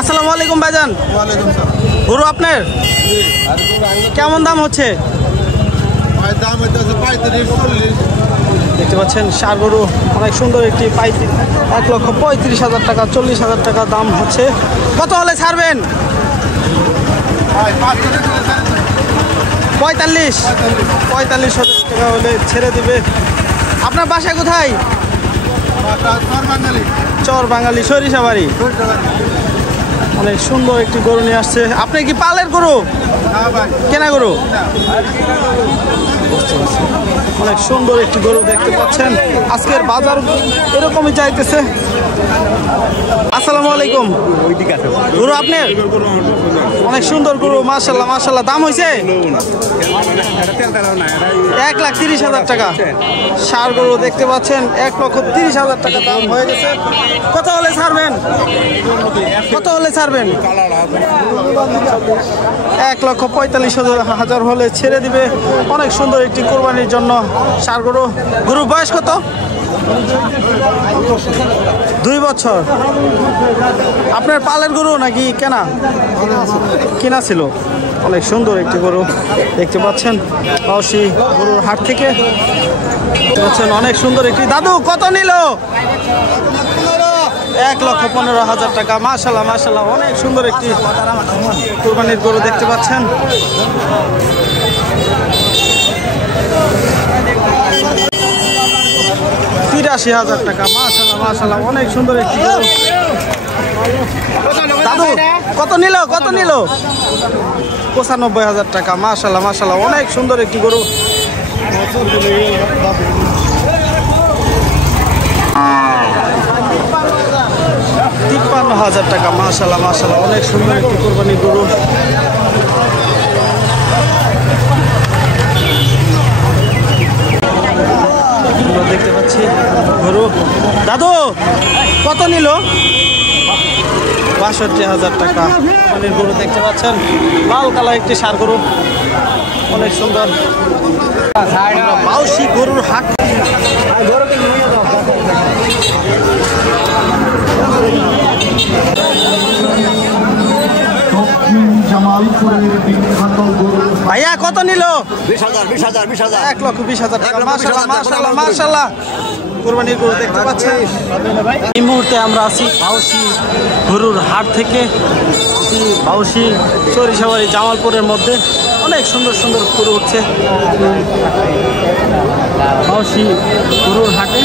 আসসালামু আলাইকুম ভাইজান। ওয়ালাইকুম সালাম। গরু আপনার কেমন দাম হচ্ছে? দাম হইতেছে 35-40। দেখতে পাচ্ছেন ষাঁড় গরু অনেক সুন্দর একটি 1,35,000 টাকা 40,000 টাকা দাম হচ্ছে। কত হলে ছাড়বেন? 45,000 টাকা হলে ছেড়ে দিবে। আপনার বাসায় কোথায়? চর বাঙালি সরিষাবাড়ি। অনেক সুন্দর একটি গরু নিয়ে আসছে। আপনি কি পালের গরু? কেনা গরু? অনেক সুন্দর একটি গরু দেখতে পাচ্ছেন। আজকের বাজার এরকমই চাইতেছে। আসসালামু আলাইকুম। গরু আপনার? অনেক সুন্দর গরু, মাশাআল্লাহ মাশাআল্লাহ। দাম হয়েছে 1,30,000 টাকা। ষাঁড় গরু দেখতে পাচ্ছেন 1,30,000 টাকা দাম হয়ে গেছে। কত হলে ছাড়বেন? কত হলে ছাড়বেন? 1,45,000 হলে ছেড়ে দিবে। অনেক সুন্দর একটি কোরবানির জন্য ষাঁড় গরু। গরুর বয়স কত? 2 বছর। আপনার পালের গরু নাকি কেনা? কেনা ছিল। অনেক সুন্দর একটি গরু দেখতে পাচ্ছেন বাউসি গরুর হাট থেকে। দেখতে পাচ্ছেন অনেক সুন্দর একটি। দাদু কত নিল? 1,15,000 টাকা। মাশাআল্লাহ মাশাআল্লাহ, অনেক সুন্দর একটি কুরবানির গরু দেখতে পাচ্ছেন। ৳83,000 টাকা। মাশাআল্লাহ মাশাআল্লাহ, অনেক সুন্দর একটি গরু। দাদু কত নিল? কত নিল? 95,000 টাকা। মাশাআল্লাহ মাশাআল্লাহ, অনেক সুন্দর একটি গরু। 53,000 টাকা। মাশাআল্লাহ মাশাআল্লাহ, অনেক সুন্দর একটি কুরবানির গরু। দেখতে পাচ্ছি গরু। দাদু কত নিল? 62,000 টাকা। কুরবানির গরু দেখতে পাচ্ছেন, লাল কালার একটি ষাঁড় গরু, অনেক সুন্দর। বাউসি গরুর হাট। ভাইয়া কত নিল? 1,20,000 টাকা। মাশাআল্লাহ মাশাআল্লাহ মাশাআল্লাহ, কুরবানির গরু দেখতে পাচ্ছেন। এই মুহূর্তে আমরা আছি বাউসি গরুর হাট থেকে। বাউসি সরিষাবাড়ি জামালপুরের মধ্যে অনেক সুন্দর সুন্দর গরু উঠছে বাউসি গরুর হাটে।